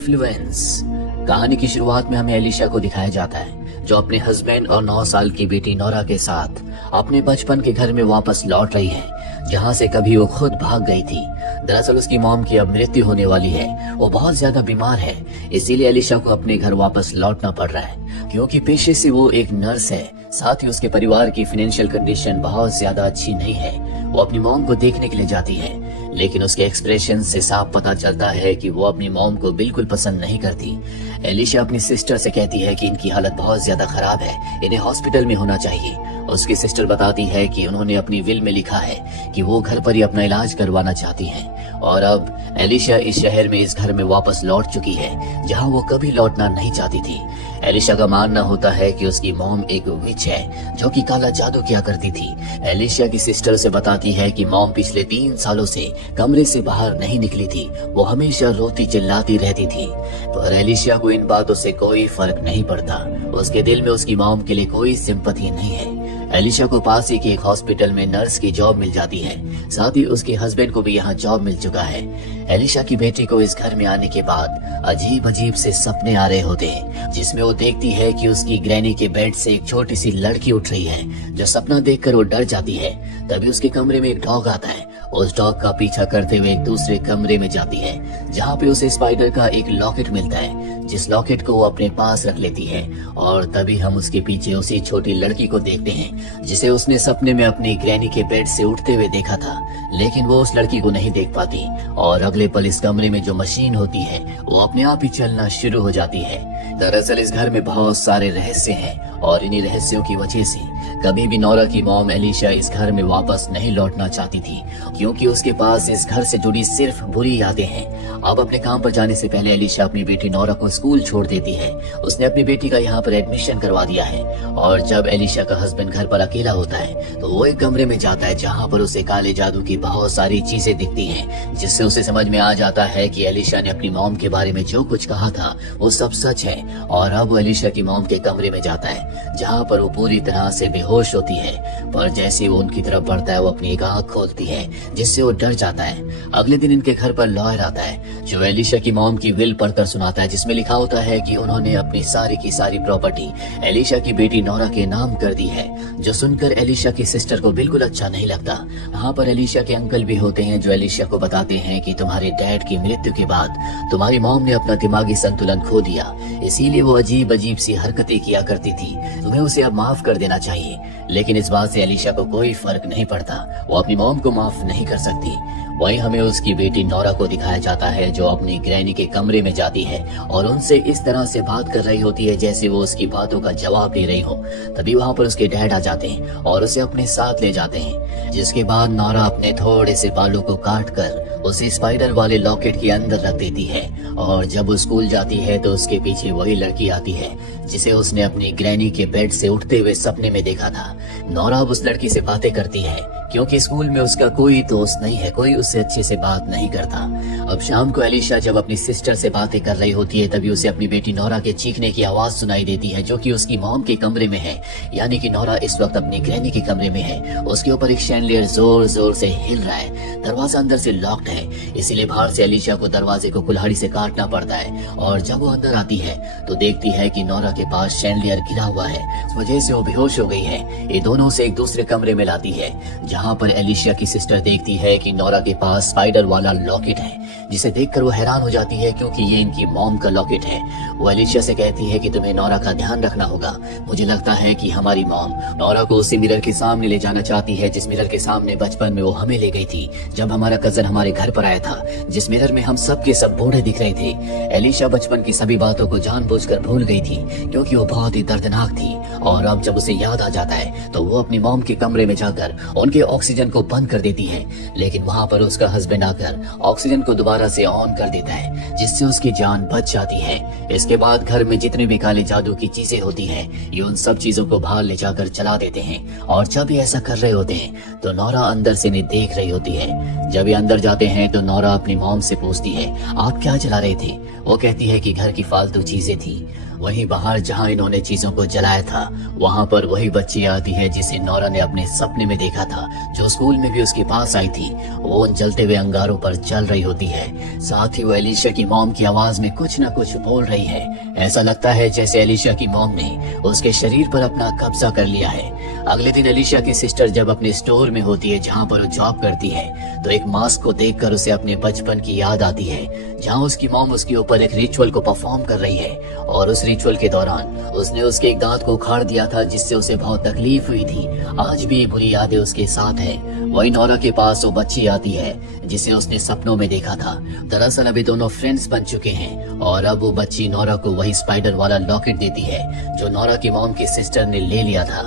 Influence. कहानी की शुरुआत में हमें एलिशा को दिखाया जाता है जो अपने हस्बैंड और 9 साल की बेटी नोरा के साथ अपने बचपन के घर में वापस लौट रही है, जहां से कभी वो खुद भाग गई थी। दरअसल उसकी मॉम की अब मृत्यु होने वाली है, वो बहुत ज्यादा बीमार है, इसीलिए एलिशा को अपने घर वापस लौटना पड़ रहा है। क्योंकि पेशे से वो एक नर्स है, साथ ही उसके परिवार की फाइनेंशियल कंडीशन बहुत ज्यादा अच्छी नहीं है। वो अपनी मॉम को देखने के लिए जाती है, लेकिन उसके एक्सप्रेशन से साफ पता चलता है कि वो अपनी मॉम को बिल्कुल पसंद नहीं करती। एलिशा अपनी सिस्टर से कहती है कि इनकी हालत बहुत ज्यादा खराब है, इन्हें हॉस्पिटल में होना चाहिए। उसकी सिस्टर बताती है कि उन्होंने अपनी विल में लिखा है कि वो घर पर ही अपना इलाज करवाना चाहती हैं, और अब एलिशा इस शहर में इस घर में वापस लौट चुकी है जहां वो कभी लौटना नहीं चाहती थी। एलिशा का मानना होता है कि उसकी मॉम एक विच है जो कि काला जादू किया करती थी। एलिशा की सिस्टर से बताती है कि मॉम पिछले 3 सालों से कमरे से बाहर नहीं निकली थी, वो हमेशा रोती चिल्लाती रहती थी। पर एलिशा को इन बातों से कोई फर्क नहीं पड़ता, उसके दिल में उसकी मॉम के लिए कोई सिंपैथी नहीं है। एलिशा को पास ही के एक हॉस्पिटल में नर्स की जॉब मिल जाती है, साथ ही उसके हस्बैंड को भी यहाँ जॉब मिल चुका है। एलिशा की बेटी को इस घर में आने के बाद अजीब अजीब से सपने आ रहे होते हैं, जिसमें वो देखती है कि उसकी ग्रैनी के बेड से एक छोटी सी लड़की उठ रही है, जो सपना देखकर वो डर जाती है। तभी उसके कमरे में एक डॉग आता है, उस डॉग का पीछा करते हुए एक दूसरे कमरे में जाती है, जहाँ पे उसे स्पाइडर का एक लॉकेट मिलता है, जिस लॉकेट को वो अपने पास रख लेती है। और तभी हम उसके पीछे उसी छोटी लड़की को देखते हैं, जिसे उसने सपने में अपनी ग्रैनी के बेड से उठते हुए देखा था, लेकिन वो उस लड़की को नहीं देख पाती, और अगले पल इस कमरे में जो मशीन होती है वो अपने आप ही चलना शुरू हो जाती है। दरअसल इस घर में बहुत सारे रहस्य हैं, और इन्हीं रहस्यों की वजह से कभी भी नोरा की मॉम एलिशा इस घर में वापस नहीं लौटना चाहती थी, क्योंकि उसके पास इस घर से जुड़ी सिर्फ बुरी यादें हैं। अब अपने काम पर जाने से पहले एलिशा अपनी बेटी नोरा को स्कूल छोड़ देती है। उसने अपनी बेटी का यहाँ पर एडमिशन करवा दिया है, और जब एलिशा का हस्बैंड घर पर अकेला होता है तो वो एक कमरे में जाता है जहाँ पर उसे काले जादू की बहुत सारी चीजें दिखती हैं, जिससे उसे समझ में आ जाता है कि एलिशा ने अपनी मॉम के बारे में जो कुछ कहा था वो सब सच है। और अब वो एलिशा की मॉम के कमरे में जाता है, जहाँ पर वो पूरी तरह से बेहोश होती है, पर जैसे वो उनकी तरफ बढ़ता है वो अपनी एक आंख खोलती है, जिससे वो डर जाता है। अगले दिन इनके घर पर लॉयर आता है, जो एलिशा की मॉम की विल पढ़कर सुनाता है, जिसमें लिखा होता है कि उन्होंने अपनी सारी की सारी प्रॉपर्टी एलिशा की बेटी नोरा के नाम कर दी है, जो सुनकर एलिशा की सिस्टर को बिल्कुल अच्छा नहीं लगता। वहाँ पर एलिशा के अंकल भी होते हैं, जो एलिशा को बताते हैं कि तुम्हारे डैड की मृत्यु के बाद तुम्हारी मॉम ने अपना दिमागी संतुलन खो दिया, इसीलिए वो अजीब अजीब सी हरकतें किया करती थी, तुम्हें उसे अब माफ कर देना चाहिए। लेकिन इस बात से एलिशा को कोई फर्क नहीं पड़ता, वो अपनी मॉम को माफ नहीं कर सकती। वहीं हमें उसकी बेटी नोरा को दिखाया जाता है, जो अपनी ग्रैनी के कमरे में जाती है और उनसे इस तरह से बात कर रही होती है जैसे वो उसकी बातों का जवाब दे रही हो। तभी वहाँ पर उसके डैड आ जाते हैं और उसे अपने साथ ले जाते हैं, जिसके बाद नोरा अपने थोड़े से बालों को काट कर उसे स्पाइडर वाले लॉकेट के अंदर रख देती है। और जब वो स्कूल जाती है तो उसके पीछे वही लड़की आती है जिसे उसने अपनी ग्रैनी के बेड से उठते हुए सपने में देखा था। नोरा अब उस लड़की से बातें करती है, क्योंकि स्कूल में उसका कोई दोस्त नहीं है, कोई उससे अच्छे से बात नहीं करता। अब शाम को एलिशा जब अपनी सिस्टर से बातें कर रही होती है, तभी उसे अपनी बेटी नोरा के चीखने की आवाज सुनाई देती है, जो कि उसकी मॉम के कमरे में है। यानी कि नोरा इस वक्त अपनी ग्रैनी के कमरे में है। उसके ऊपर एक शैंडलियर जोर जोर से हिल रहा है, दरवाजा अंदर से लॉक्ड है, इसीलिए बाहर से एलिशा को दरवाजे को कुल्हाड़ी से काटना पड़ता है। और जब वो अंदर आती है तो देखती है कि नोरा के पास शैंडलियर गिरा हुआ है, इस वजह से वो बेहोश हो गई है। ये दोनों से एक दूसरे कमरे में लाती है, जहाँ पर एलिशा की सिस्टर देखती है कि नोरा के पास स्पाइडर वाला लॉकेट है, जिसे देखकर वो हैरान हो जाती है, क्योंकि ये इनकी मॉम का लॉकेट है। वो एलिशा से कहती है कि तुम्हें नोरा का ध्यान रखना होगा, मुझे लगता है कि हमारी मॉम नोरा को उसी मिरर के सामने ले जाना चाहती है, जिस मिरर के सामने बचपन में वो हमें ले गई थी जब हमारा कजन हमारे घर पर आया था, जिस मिरर में हम सब के सब बूढ़े दिख रहे थे। एलिशा बचपन की सभी बातों को जानबूझकर भूल गई थी, क्योंकि वो बहुत ही दर्दनाक थी। और अब जब उसे याद आ जाता है तो वो अपनी मॉम के कमरे में जाकर उनके ऑक्सीजन को बंद कर देती है, लेकिन वहाँ पर उसका हस्बैंड आकर ऑक्सीजन को दोबारा से ऑन कर देता है, जिससे उसकी जान बच जाती है। इसके बाद घर में जितने भी काले जादू की चीजें होती हैं, ये उन सब चीजों को बाहर ले जाकर जला देते हैं। और जब ये ऐसा कर रहे होते हैं तो नोरा अंदर से इन्हें देख रही होती है। जब ये अंदर जाते हैं तो नोरा अपनी मॉम से पूछती है, आप क्या जला रहे थे? वो कहती है कि घर की फालतू चीजें थी। वहीं बाहर जहां इन्होंने चीजों को जलाया था, वहां पर वही बच्ची आती है जिसे नोरा ने अपने सपने में देखा था, जो स्कूल में भी उसके पास आई थी। वो उन जलते हुए अंगारों पर चल रही होती है। साथ ही वो एलिशा की मॉम की आवाज में कुछ न कुछ बोल रही है। ऐसा लगता है जैसे एलिशा की मॉम ने उसके शरीर पर अपना कब्जा कर लिया है। अगले दिन एलिशा की सिस्टर जब अपने स्टोर में होती है जहाँ पर वो जॉब करती है, तो एक मास्क को देखकर उसे अपने बचपन की याद आती है, जहाँ उसकी मॉम उसके ऊपर एक रिचुअल को परफॉर्म कर रही है। और उस रिचुअल के दौरान उसने उसके एक दांत को उखाड़ दिया था, जिससे उसे बहुत तकलीफ हुई थी। आज भी ये बुरी यादें उसके साथ है। वही नोरा के पास वो बच्ची आती है जिसे उसने सपनों में देखा था। दरअसल अभी दोनों फ्रेंड्स बन चुके हैं और अब वो बच्ची नोरा को वही स्पाइडर वाला लॉकेट देती है जो नोरा की मॉम की सिस्टर ने ले लिया था।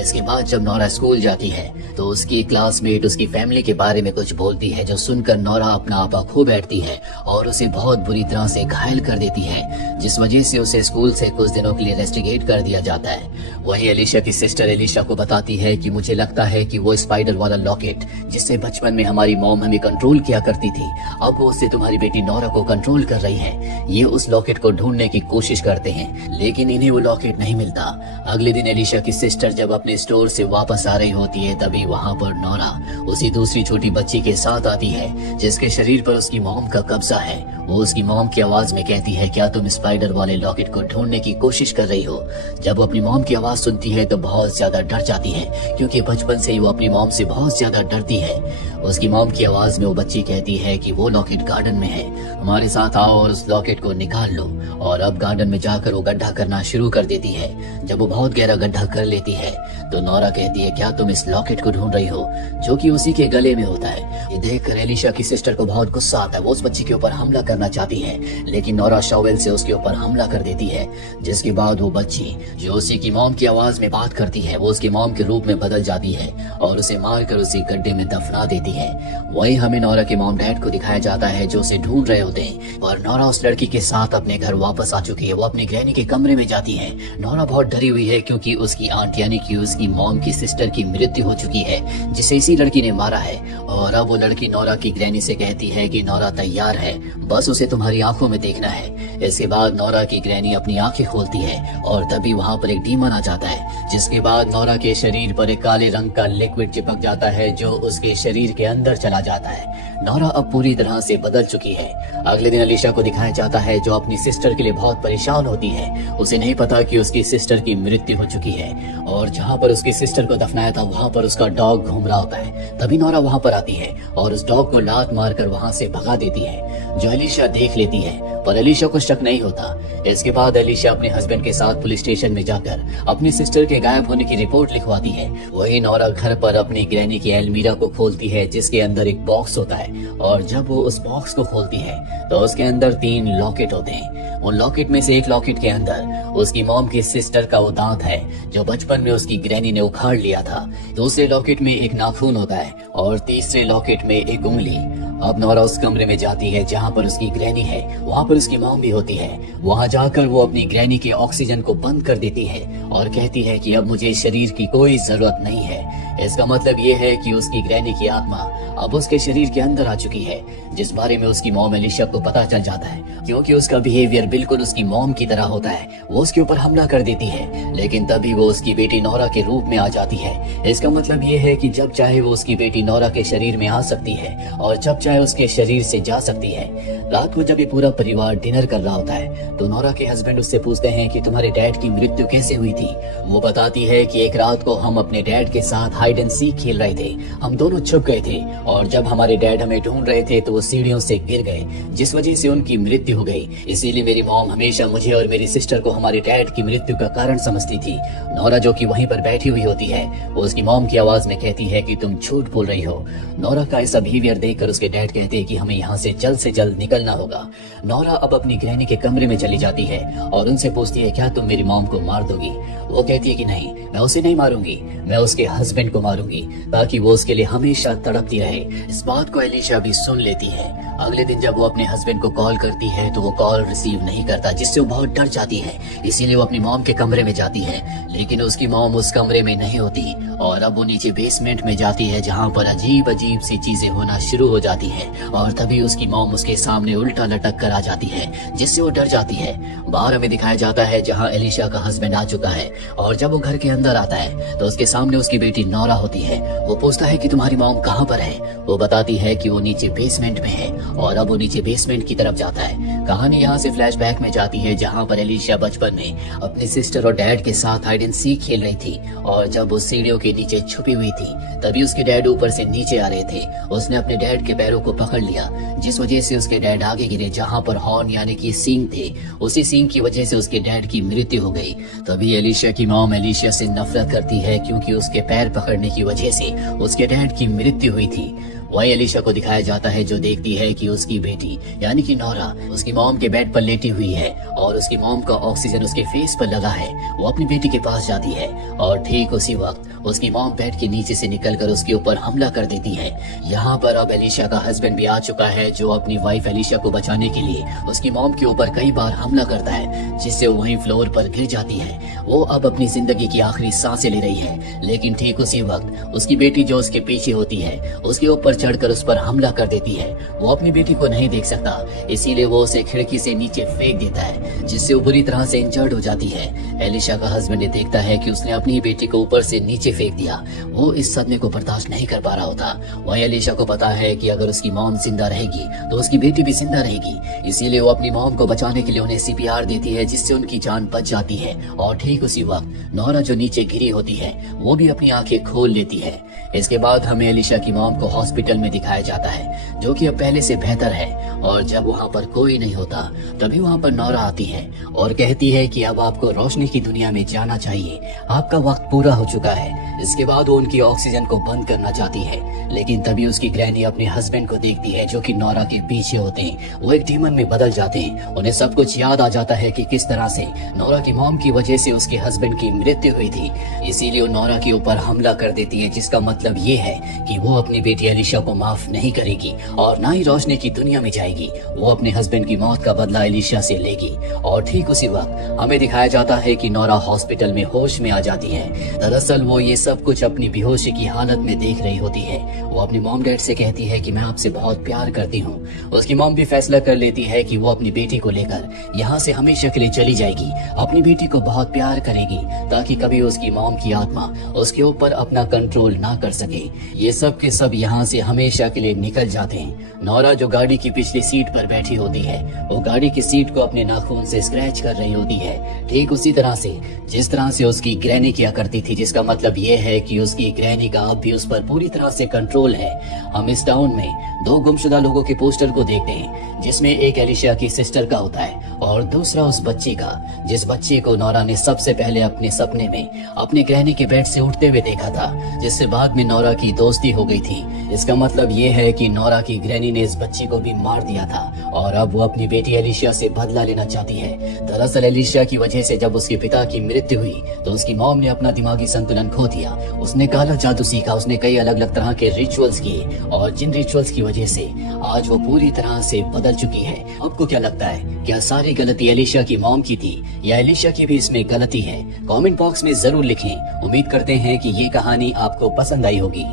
इसके बाद जब नोरा स्कूल जाती है तो उसकी क्लासमेट उसकी फैमिली के बारे में कुछ बोलती है, जो सुनकर नोरा अपना आपा खो बैठती है और उसे बहुत बुरी तरह से घायल कर देती है, जिस वजह से उसे स्कूल से कुछ दिनों के लिए रेस्टिगेट कर दिया जाता है। वहीं एलिशा की सिस्टर एलिशा को बताती है कि मुझे लगता है कि वो स्पाइडर वाला लॉकेट जिससे बचपन में हमारी मॉम हमें कंट्रोल किया करती थी, अब वो उससे तुम्हारी बेटी नोरा को कंट्रोल कर रही है। ये उस लॉकेट को ढूंढने की कोशिश करते हैं, लेकिन इन्हें वो लॉकेट नहीं मिलता। अगले दिन एलिशा की सिस्टर जब अपने स्टोर से वापस आ रही होती है, तभी वहाँ पर नोरा उसी दूसरी छोटी बच्ची के साथ आती है जिसके शरीर पर उसकी मॉम का कब्जा है। वो उसकी मॉम की आवाज में कहती है, क्या तुम स्पाइडर वाले लॉकेट को ढूंढने की कोशिश कर रही हो? जब वो अपनी मॉम की आवाज सुनती है तो बहुत ज्यादा डर जाती है, क्योंकि बचपन से ही वो अपनी मॉम से बहुत ज्यादा डरती है। उसकी मॉम की आवाज में वो बच्ची कहती है कि वो लॉकेट गार्डन में है, हमारे साथ आओ और उस लॉकेट को निकाल लो। और अब गार्डन में जाकर वो गड्ढा करना शुरू कर देती है। जब वो बहुत गहरा गड्ढा कर लेती है तो नोरा कहती है, क्या तुम इस लॉकेट को ढूंढ रही हो? जो कि उसी के गले में होता है। ये देखकर एलिशा की सिस्टर को बहुत गुस्सा आता है। वो उस बच्ची के ऊपर हमला करना चाहती है, लेकिन नोरा शॉवेल से उसके ऊपर हमला कर देती है, जिसके बाद वो बच्ची जो उसी की मॉम की आवाज में बात करती है, वो उसकी मॉम के रूप में बदल जाती है और उसे मारकर उसी गड्ढे में दफना देती है। वही हमें नोरा के मॉम डैड को दिखाया जाता है जो उसे ढूंढ रहे होते हैं, और नोरा उस लड़की के साथ अपने घर वापस आ चुकी है। वो अपनी ग्रैनी के कमरे में जाती है। नोरा बहुत डरी हुई है क्योंकि उसकी आंट यानी कि उसकी मॉम की सिस्टर की मृत्यु हो चुकी है, जिसे इसी लड़की ने मारा है। और अब वो लड़की नोरा की ग्रैनी से कहती है कि नोरा तैयार है, बस उसे तुम्हारी आंखों में देखना है। इसके बाद नोरा की ग्रैनी अपनी आंखें खोलती है और तभी वहाँ पर एक डीमन आ जाता है, जिसके बाद नोरा के शरीर पर एक काले रंग का लिक्विड चिपक जाता है जो उसके शरीर के अंदर चला जाता है। नोरा अब पूरी तरह से बदल चुकी है। अगले दिन एलिशा को दिखाया जाता है जो अपनी सिस्टर के लिए बहुत परेशान होती है। उसे नहीं पता कि उसकी सिस्टर की मृत्यु हो चुकी है और जहाँ पर उसकी सिस्टर को दफनाया था वहाँ पर उसका डॉग घूम रहा होता है। तभी नोरा वहाँ पर आती है और उस डॉग को लात मारकर वहाँ से भगा देती है, जो एलिशा देख लेती है, पर एलिशा को शक नहीं होता। इसके बाद एलिशा अपने हस्बैंड के साथ पुलिस स्टेशन में जाकर अपनी सिस्टर के गायब होने की रिपोर्ट लिखवाती है। वही नोरा घर पर अपनी ग्रैनी की अलमीरा को खोलती है जिसके अंदर एक बॉक्स होता है, और जब वो उस बॉक्स को खोलती है तो उसके अंदर 3 लॉकेट होते हैं। उन लॉकेट में से एक लॉकेट के अंदर उसकी मॉम की सिस्टर का वो दांत है जो बचपन में उसकी ग्रैनी ने उखाड़ लिया था। दूसरे लॉकेट में एक नाखून होता है और तीसरे लॉकेट में एक उंगली। अब नोरा उस कमरे में जाती है जहाँ पर उसकी ग्रैनी है, वहाँ पर उसकी मॉम भी होती है। वहाँ जाकर वो अपनी ग्रैनी के ऑक्सीजन को बंद कर देती है और कहती है कि अब मुझे शरीर की कोई जरूरत नहीं है। इसका मतलब ये है कि उसकी ग्रैनी की आत्मा अब उसके शरीर के अंदर आ चुकी है, जिस बारे में उसकी मॉम एलिशा को पता चल जाता है, क्योंकि उसका बिहेवियर बिल्कुल उसकी मॉम की तरह होता है। वो उसके ऊपर हमला कर देती है, लेकिन तभी वो उसकी बेटी नोरा के रूप में आ जाती है। इसका मतलब ये है कि जब चाहे वो उसकी बेटी नोरा के शरीर में आ सकती है और जब चाहे उसके शरीर से जा सकती है। रात को जब ये पूरा परिवार डिनर कर रहा होता है तो नोरा के हस्बैंड उससे पूछते हैं कि तुम्हारे डैड की मृत्यु कैसे हुई थी। वो बताती है कि एक रात को हम अपने डैड के साथ हाइड एंड सीक खेल रहे थे। हम दोनों छुप गए थे और जब हमारे डैड हमें ढूंढ रहे थे तो वो सीढ़ियों से गिर गए, जिस वजह से उनकी मृत्यु हो गई। इसीलिए मेरी मॉम हमेशा मुझे और मेरी सिस्टर को हमारे डैड की मृत्यु का कारण समझती थी। नोरा जो कि वहीं पर बैठी हुई होती है, वो उसकी मॉम की आवाज में कहती है कि तुम झूठ बोल रही हो। नोरा का ऐसा बिहेवियर देखकर उसके डैड कहते हैं कि हमें यहाँ से जल्द निकलना होगा। नोरा अब अपनी ग्रैनी के कमरे में चली जाती है और उनसे पूछती है, क्या तुम मेरी मॉम को मार दोगी? वो कहती है कि नहीं, मैं उसे नहीं मारूंगी, मैं उसके हस्बैंड को मारूंगी ताकि वो उसके लिए हमेशा तड़पती रहे। इस बात को एलिशा भी सुन लेती है अगले दिन जब वो अपने हस्बैंड को कॉल करती है तो वो कॉल रिसीव नहीं करता, जिससे वो बहुत डर जाती है। इसीलिए वो अपनी मॉम के कमरे में जाती है, लेकिन उसकी मॉम उस कमरे में नहीं होती और अब वो नीचे बेसमेंट में जाती है, जहाँ पर अजीब अजीब सी चीजें होना शुरू हो जाती है। और तभी उसकी मॉम उसके सामने उल्टा लटक कर आ जाती है, जिससे वो डर जाती है। बाहर हमें दिखाया जाता है जहाँ एलिशा का हस्बैंड आ चुका है और जब वो घर के अंदर आता है तो उसके सामने उसकी बेटी नोरा होती है। वो पूछता है कि तुम्हारी मॉम कहाँ पर है। वो बताती है कि वो नीचे बेसमेंट में है और अब वो नीचे बेसमेंट की तरफ जाता है। कहानी यहाँ से फ्लैशबैक में जाती है, जहाँ पर एलिशा बचपन में अपनी सिस्टर और डैड के साथ हाइड एंड सीक खेल रही थी और जब वो सीढ़ियों के नीचे छुपी हुई थी तभी उसके डैड ऊपर से नीचे आ रहे थे। उसने अपने डैड के पैरों को पकड़ लिया, जिस वजह से उसके डैड आगे गिरे, जहाँ पर हॉर्न यानी कि सींग थे। उसी सींग की वजह से उसके डैड की मृत्यु हो गई। तभी एलिशा की मॉम एलिशा से नफरत करती है, क्योंकि उसके पैर पकड़ने की वजह से उसके डैड की मृत्यु हुई थी। वही एलिशा को दिखाया जाता है जो देखती है कि उसकी बेटी यानी कि नोरा उसकी मॉम के बेड पर लेटी हुई है और उसकी मॉम का ऑक्सीजन उसके फेस पर लगा है। वो अपनी बेटी के पास जाती है और ठीक उसी वक्त उसकी मॉम बेड के नीचे से निकलकर उसके ऊपर हमला कर देती है। यहाँ पर अब एलिशा का हस्बैंड भी आ चुका है, जो अपनी वाइफ एलिशा को बचाने के लिए उसकी मॉम के ऊपर कई बार हमला करता है, जिससे वो वहीं फ्लोर पर गिर जाती है। वो अब अपनी जिंदगी की आखिरी सांसें ले रही है, लेकिन ठीक उसी वक्त उसकी बेटी जो उसके पीछे होती है उसके ऊपर चढ़कर उस पर हमला कर देती है। वो अपनी बेटी को नहीं देख सकता, इसीलिए वो उसे खिड़की से नीचे फेंक देता है, जिससे वो बुरी तरह से इंजर्ड हो जाती है। एलिशा का हस्बैंड देखता है कि उसने अपनी बेटी को ऊपर से नीचे फेंक दिया। वो इस सदमे को बर्दाश्त नहीं कर पा रहा होता। वही एलिशा को पता है कि अगर उसकी मॉम जिंदा रहेगी तो उसकी बेटी भी जिंदा रहेगी, इसीलिए वो अपनी मॉम को बचाने के लिए उन्हें सीपीआर देती है, जिससे उनकी जान बच जाती है। और ठीक उसी वक्त नोरा जो नीचे गिरी होती है वो भी अपनी आंखें खोल लेती है। इसके बाद हमें एलिशा की मॉम को हॉस्पिटल में दिखाया जाता है, जो कि अब पहले से बेहतर है। और जब वहाँ पर कोई नहीं होता तभी वहाँ पर नोरा आती है और कहती है कि अब आपको रोशनी की दुनिया में जाना चाहिए, आपका वक्त पूरा हो चुका है। इसके बाद वो उनकी ऑक्सीजन को बंद करना चाहती है, लेकिन तभी उसकी ग्रैनी अपने हस्बैंड को देखती है जो कि नोरा के पीछे होते हैं। वो एक डीमन में बदल जाते हैं। उन्हें सब कुछ याद आ जाता है कि किस तरह से नोरा की मॉम की वजह से उसके हस्बैंड की मृत्यु हुई थी। इसीलिए वो नोरा के ऊपर हमला कर देती है, जिसका मतलब ये है कि वो अपनी बेटी एलिशा को माफ नहीं करेगी और ना ही रोशनी की दुनिया में जाएगी। वो अपने हस्बैंड की मौत का बदला एलिशा से लेगी। और ठीक उसी वक्त हमें दिखाया जाता है कि नोरा हॉस्पिटल में होश में आ जाती है। दरअसल वो ये सब कुछ अपनी बेहोशी की हालत में देख रही होती है। वो अपनी मॉम डैड से कहती है कि मैं आपसे बहुत प्यार करती हूँ। उसकी मॉम भी फैसला कर लेती है कि वो अपनी बेटी को लेकर यहाँ से हमेशा के लिए चली जाएगी, अपनी बेटी को बहुत प्यार करेगी, ताकि कभी उसकी मॉम की आत्मा उसके ऊपर अपना कंट्रोल ना कर सके। ये सब के सब यहाँ से हमेशा के लिए निकल जाते हैं। नोरा जो गाड़ी की पिछली सीट पर बैठी होती है, वो गाड़ी की सीट को अपने नाखून से स्क्रैच कर रही होती है, ठीक उसी तरह से जिस तरह से उसकी ग्रैनी किया करती थी, जिसका मतलब ये है कि उसकी ग्रैनी का अब भी उस पर पूरी तरह से कंट्रोल है। हम इस टाउन में दो गुमशुदा लोगों के पोस्टर को देखते हैं, जिसमें एक एलिशा की सिस्टर का होता है और दूसरा उस बच्ची का, जिस बच्चे को नोरा ने सबसे पहले अपने सपने में अपने ग्रैनी के बेड से उठते हुए देखा था, जिससे बाद में नोरा की दोस्ती हो गई थी। इसका मतलब ये है कि नोरा की ग्रैनी ने इस बच्ची को भी मार दिया था और अब वो अपनी बेटी एलिशा से बदला लेना चाहती है। दरअसल एलिशा की वजह से जब उसके पिता की मृत्यु हुई तो उसकी मॉम ने अपना दिमागी संतुलन खो दिया। उसने काला जादू सीखा, उसने कई अलग अलग तरह के रिचुअल्स किए और जिन रिचुअल्स की वजह से आज वो पूरी तरह से बदल चुकी है। आपको क्या लगता है, क्या सारी गलती एलिशा की मॉम की थी या एलिशा की भी इसमें गलती है? कमेंट बॉक्स में जरूर लिखें। उम्मीद करते हैं कि ये कहानी आपको पसंद आई होगी।